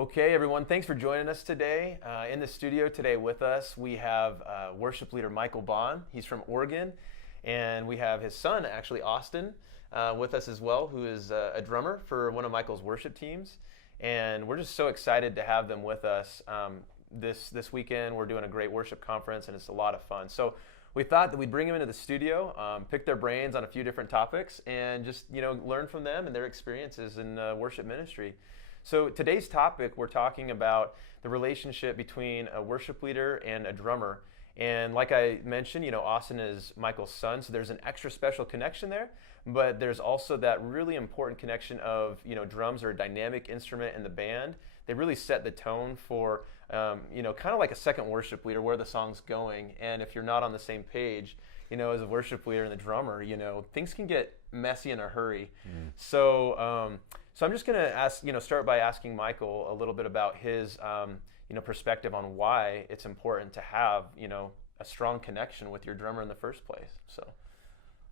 Okay, everyone, thanks for joining us today. In the studio today with us, we have worship leader Michael Bond. He's from Oregon, and we have his son, actually, Austin, with us as well, who is a drummer for one of Michael's worship teams. And we're just so excited to have them with us. This weekend, we're doing a great worship conference, and it's a lot of fun. So we thought that we'd bring them into the studio, pick their brains on a few different topics, and just learn from them and their experiences in worship ministry. So today's topic, we're talking about the relationship between a worship leader and a drummer. And like I mentioned, Austin is Michael's son, so there's an extra special connection there. But there's also that really important connection of, drums are a dynamic instrument in the band. They really set the tone for, kind of like a second worship leader, where the song's going. And if you're not on the same page, as a worship leader and the drummer, things can get messy in a hurry. So I'm just going to start by asking Michael a little bit about his, perspective on why it's important to have, a strong connection with your drummer in the first place. So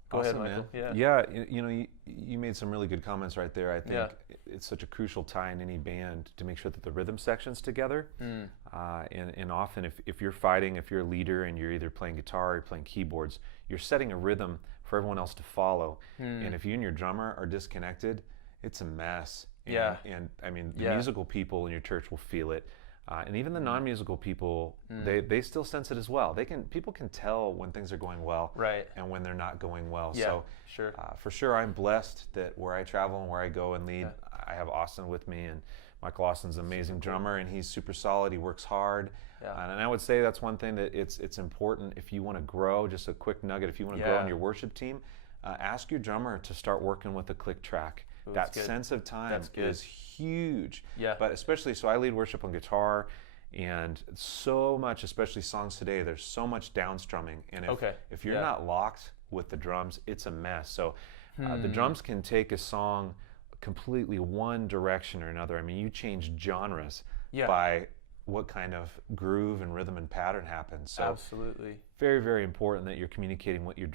go Awesome, ahead, Michael. man. Yeah, you made some really good comments right there. I think it's such a crucial tie in any band to make sure that the rhythm section's together. And often if you're fighting, if you're a leader and you're either playing guitar or playing keyboards, you're setting a rhythm for everyone else to follow. And if you and your drummer are disconnected, it's a mess. And I mean, the musical people in your church will feel it. And even the non-musical people, they still sense it as well. People can tell when things are going well, right, and when they're not going well. Yeah, so sure. For sure, I'm blessed that where I travel and where I go and lead, I have Austin with me, and Michael Austin's an amazing drummer, and he's super solid. He works hard, and I would say that's one thing that it's important if you want to grow. Just a quick nugget: if you want to grow on your worship team, ask your drummer to start working with a click track. That sense of time is huge. But especially, so I lead worship on guitar, and so much, especially songs today, there's so much downstrumming. And if you're not locked with the drums, it's a mess. So the drums can take a song completely one direction or another. I mean, you change genres by what kind of groove and rhythm and pattern happens. So absolutely. Very, very important that you're communicating with your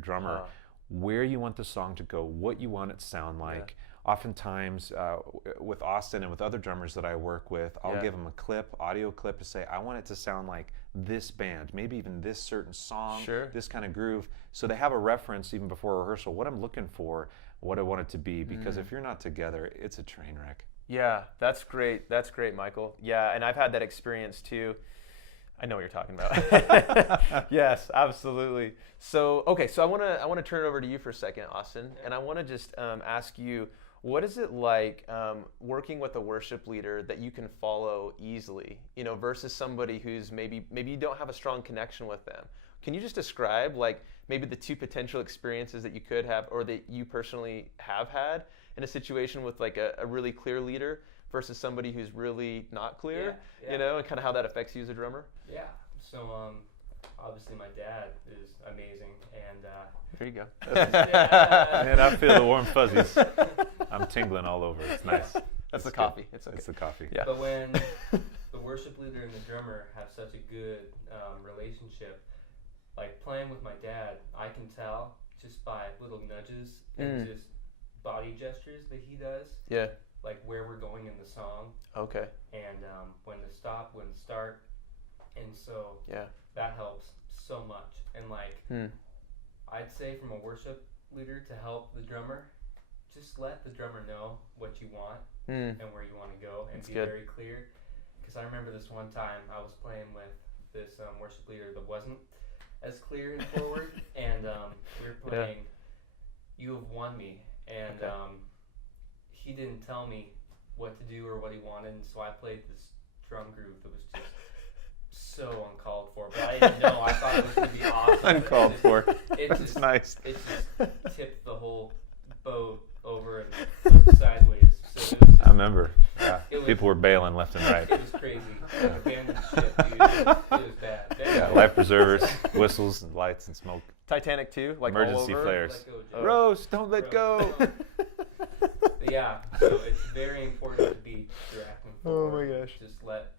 drummer. Where you want the song to go, what you want it to sound like. Oftentimes, with Austin and with other drummers that I work with, I'll give them a audio clip to say, I want it to sound like this band, maybe even this certain song, this kind of groove. So they have a reference even before rehearsal, what I'm looking for, what I want it to be, because if you're not together, it's a train wreck. Yeah, that's great. That's great, Michael. Yeah, and I've had that experience too. I know what you're talking about. Yes, absolutely. So I want to turn it over to you for a second, Austin, and I want to just ask you, what is it like working with a worship leader that you can follow easily, versus somebody who's maybe you don't have a strong connection with them? Can you just describe maybe the two potential experiences that you could have, or that you personally have had in a situation with a really clear leader versus somebody who's really not clear, and kind of how that affects you as a drummer? Yeah, so obviously my dad is amazing, and there you go. Man, I feel the warm fuzzies. I'm tingling all over. It's nice. That's the coffee. It's okay. It's the coffee. Yeah. But when the worship leader and the drummer have such a good relationship, like playing with my dad, I can tell just by little nudges and just body gestures that he does. Yeah. Like where we're going in the song. Okay. And when to stop, when to start. And so that helps so much. And I'd say from a worship leader to help the drummer, just let the drummer know what you want and where you want to go, and be very clear. Because I remember this one time I was playing with this worship leader that wasn't as clear and forward, and we were playing You Have Won Me, and he didn't tell me what to do or what he wanted, and so I played this drum groove that was just so uncalled for, but I didn't know. I thought it was going to be awesome. Uncalled for. It's nice. It just tipped the whole boat over and sideways. So I remember. People were bailing left and right. It was crazy. Like abandoned ship, dude. It was bad. Life preservers, whistles and lights and smoke. Titanic 2, emergency all over? flares. Rose, don't let go. Yeah, so it's very important to be direct and forward. Oh my gosh. Just let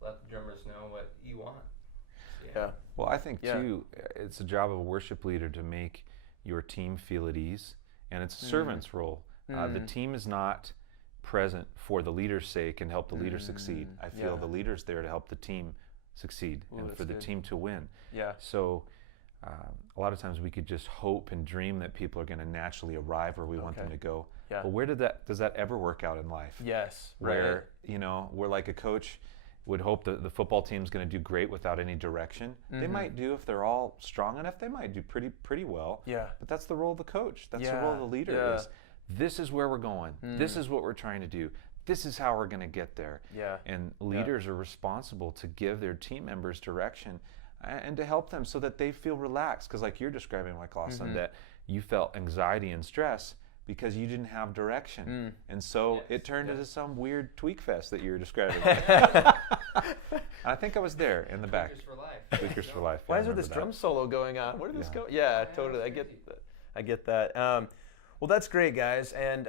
the drummers know what you want. Yeah. Well, I think too, it's the job of a worship leader to make your team feel at ease, and it's a servant's role. The team is not present for the leader's sake and help the leader succeed. I feel the leader's there to help the team succeed and for the team to win. Yeah. So a lot of times we could just hope and dream that people are going to naturally arrive where we want them to go. Yeah. But where does that ever work out in life? Yes. Where, you know, we're like a coach would hope that the football team's going to do great without any direction. They might do if they're all strong enough. They might do pretty well. Yeah. But that's the role of the coach. That's the role of the leader. Is this is where we're going. This is what we're trying to do. This is how we're going to get there. Yeah. And leaders are responsible to give their team members direction and to help them so that they feel relaxed. Because like you're describing, Mike Lawson, that you felt anxiety and stress because you didn't have direction. And so it turned into some weird tweak fest that you were describing. I think I was there in the back. Tweakers for life. Tweakers for life. Why is there this drum solo going on? Where did this go? Yeah, totally. I get that. Well, that's great, guys. And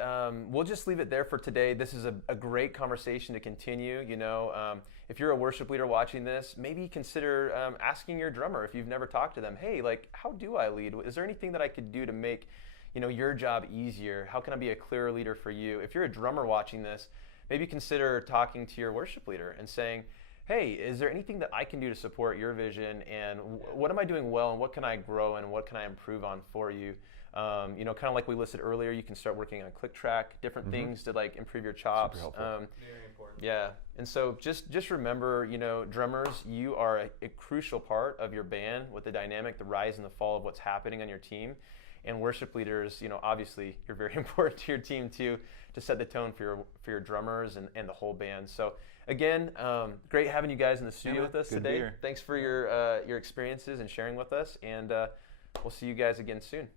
we'll just leave it there for today. This is a great conversation to continue. You know, if you're a worship leader watching this, maybe consider asking your drummer if you've never talked to them. Hey, like, how do I lead? Is there anything that I could do to make your job easier? How can I be a clearer leader for you? If you're a drummer watching this, maybe consider talking to your worship leader and saying, hey, is there anything that I can do to support your vision? And what am I doing well? And what can I grow? And what can I improve on for you? Kind of like we listed earlier, you can start working on ClickTrack, different things to like improve your chops. Very important. Yeah. And so just remember, drummers, you are a crucial part of your band with the dynamic, the rise and the fall of what's happening on your team. And worship leaders, obviously you're very important to your team too, to set the tone for your drummers and the whole band. So again, great having you guys in the studio with us today. Thanks for your experiences and sharing with us, and we'll see you guys again soon.